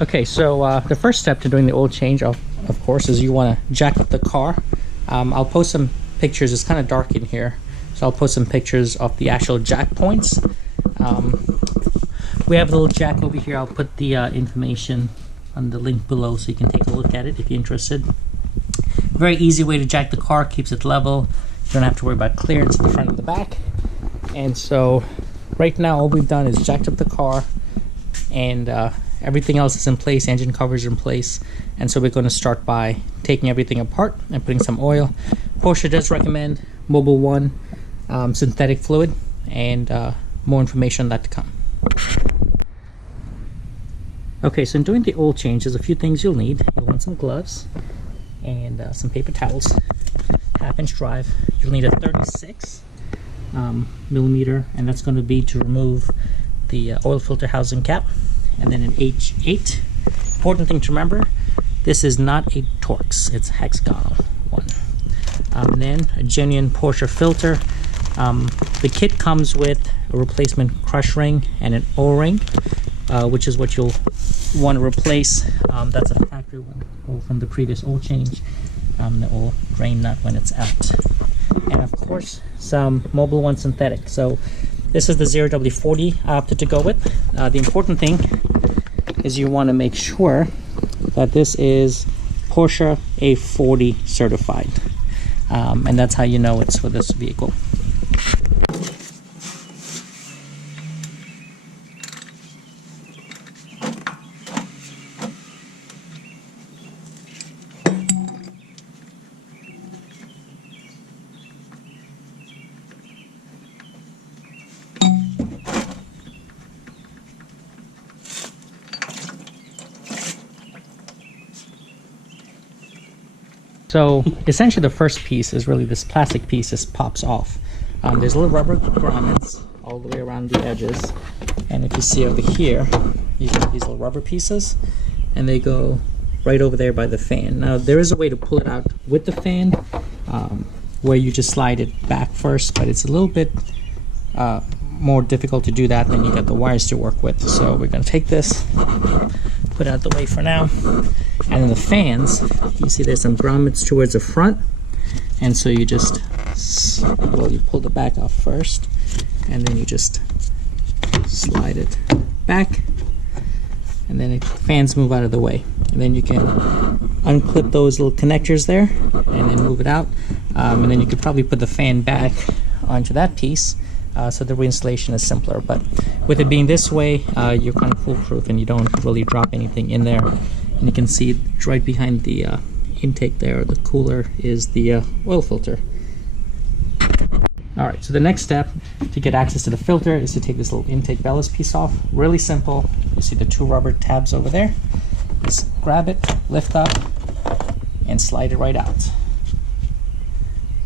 Okay, so the first step to doing the oil change, of course, is you want to jack up the car. I'll post some pictures. It's kind of dark in here, so I'll post some pictures of the actual jack points. We have a little jack over here. I'll put the information on the link below so you can take a look at it if you're interested. Very easy way to jack the car, keeps it level. You don't have to worry about clearance in the front and the back. And so right now all we've done is jacked up the car, and everything else is in place. Engine covers are in place, and so we're going to start by taking everything apart and putting some oil. Porsche does recommend Mobil 1 synthetic fluid, and more information on that to come. Okay, so in doing the oil change, there's a few things you'll need. You'll want some gloves and some paper towels, 1/2-inch drive. You'll need a 36 millimeter, and that's going to be to remove the oil filter housing cap, and then an H8. Important thing to remember, this is not a Torx, it's a hexagonal one. And then a genuine Porsche filter. The kit comes with a replacement crush ring and an O-ring, which is what you'll want to replace. That's a factory one from the previous oil change. That will drain nut when it's out. And of course, some Mobil 1 synthetic. So this is the 0W40 I opted to go with. The important thing is you want to make sure that this is Porsche A40 certified. And that's how you know it's for this vehicle. So essentially the first piece is really this plastic piece just pops off. There's little rubber grommets all the way around the edges, and if you see over here, you get these little rubber pieces, and they go right over there by the fan. Now there is a way to pull it out with the fan, where you just slide it back first, but it's a little bit more difficult to do that than you got the wires to work with. So we're going to take this, put it out the way for now. And then the fans, you see there's some grommets towards the front, and so you just, well, you pull the back off first, and then you just slide it back, and then the fans move out of the way. And then you can unclip those little connectors there, and then move it out. And then you could probably put the fan back onto that piece, so the reinstallation is simpler. But with it being this way, you're kind of foolproof, and you don't really drop anything in there. And you can see right behind the intake there, the cooler, is the oil filter. Alright, so the next step to get access to the filter is to take this little intake bellows piece off. Really simple. You see the two rubber tabs over there. Just grab it, lift up, and slide it right out.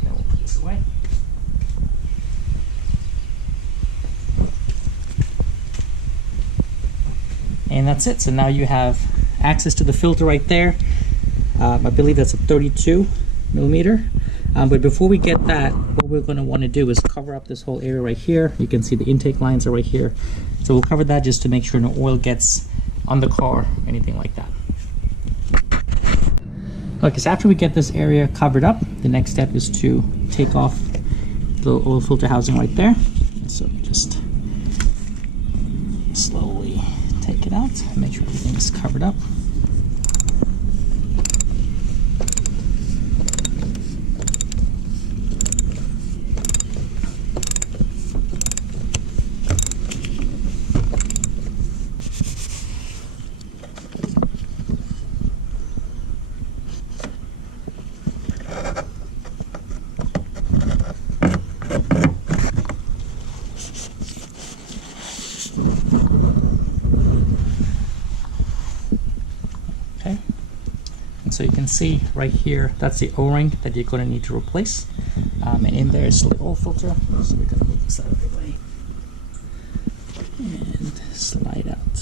Then we'll put this away. And that's it. So now you have access to the filter right there. I believe that's a 32 millimeter. But before we get that, what we're going to want to do is cover up this whole area right here. You can see the intake lines are right here. So we'll cover that just to make sure no oil gets on the car, anything like that. Okay, so after we get this area covered up, the next step is to take off the oil filter housing right there. So just slowly take it out, make sure everything is covered up. So you can see right here, that's the O-ring that you're going to need to replace. And in there is the oil filter. So we're going to move this out of the way and slide out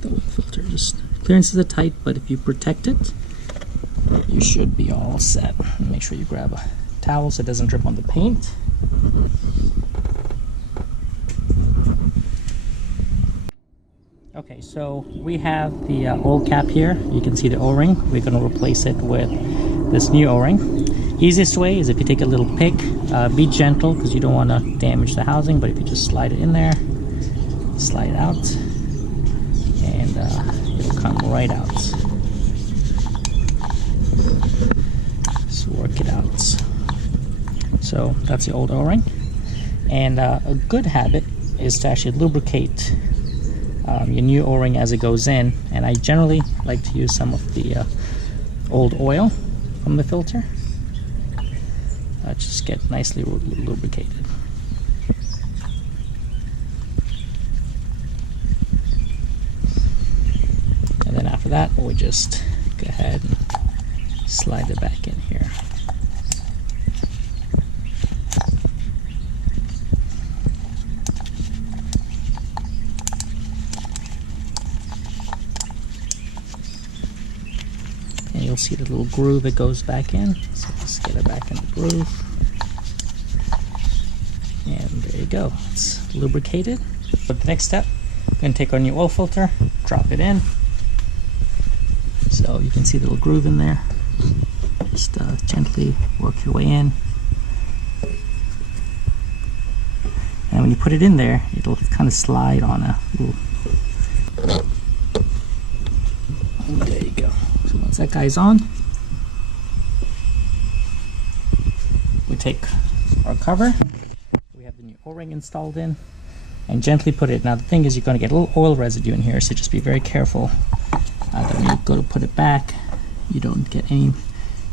the oil filter. Just clearances are tight, but if you protect it, you should be all set. Make sure you grab a towel so it doesn't drip on the paint. Okay, so we have the old cap here. You can see the O-ring. We're going to replace it with this new O-ring. Easiest way is if you take a little pick, be gentle because you don't want to damage the housing, but if you just slide it in there, slide it out, and it'll come right out. Just work it out. So that's the old O-ring. And a good habit is to actually lubricate your new O-ring as it goes in, and I generally like to use some of the old oil from the filter. Just get nicely lubricated. And then after that, we'll just go ahead and slide it back in here. And you'll see the little groove it goes back in. So just get it back in the groove. And there you go. It's lubricated. But the next step, we're going to take our new oil filter, drop it in. So you can see the little groove in there. Just gently work your way in. And when you put it in there, it'll kind of slide on a little. There you go. So once that guy's on, we take our cover. We have the new O-ring installed in, and gently put it. Now the thing is, you're going to get a little oil residue in here, so just be very careful that when you go to put it back, you don't get any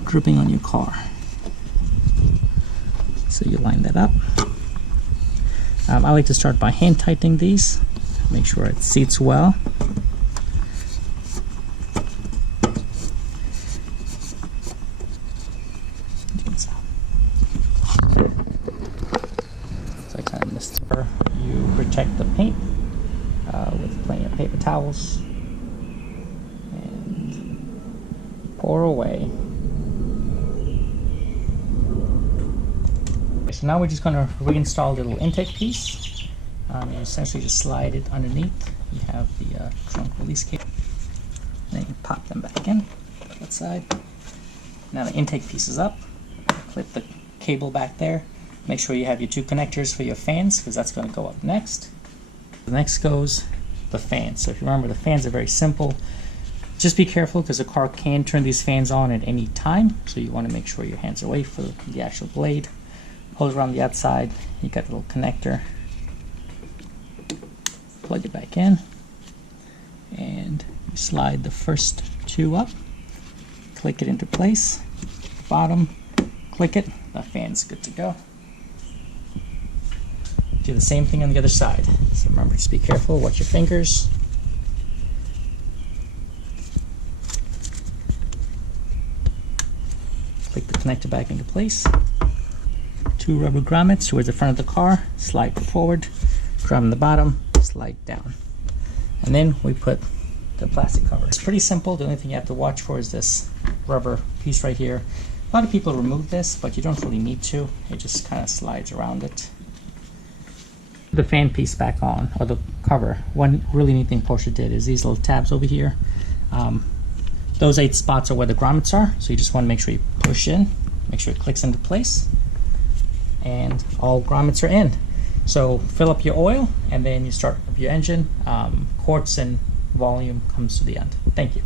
dripping on your car. So you line that up. I like to start by hand tightening these, make sure it seats well. So I kind of missed her. You protect the paint with plenty of paper towels and pour away. So now we're just going to reinstall the little intake piece. You essentially just slide it underneath. You have the trunk release cable. Then you pop them back in, that side. Now the intake piece is up. Clip the cable back there. Make sure you have your two connectors for your fans, because that's going to go up next. Next goes the fans. So if you remember, the fans are very simple. Just be careful because the car can turn these fans on at any time. So you want to make sure your hands are away from the actual blade. Pull it around the outside, you got a little connector, plug it back in, and you slide the first two up, click it into place, bottom, click it, the fan's good to go. Do the same thing on the other side. So remember, just be careful, watch your fingers. Click the connector back into place. Two rubber grommets towards the front of the car, slide forward, grab in the bottom, slide down. And then we put the plastic cover. It's pretty simple. The only thing you have to watch for is this rubber piece right here. A lot of people remove this, but you don't really need to. It just kind of slides around it. The fan piece back on, or the cover. One really neat thing Porsche did is these little tabs over here. Those 8 spots are where the grommets are, so you just want to make sure you push in, make sure it clicks into place. And all grommets are in. So fill up your oil and then you start up your engine. Quarts and volume comes to the end. Thank you.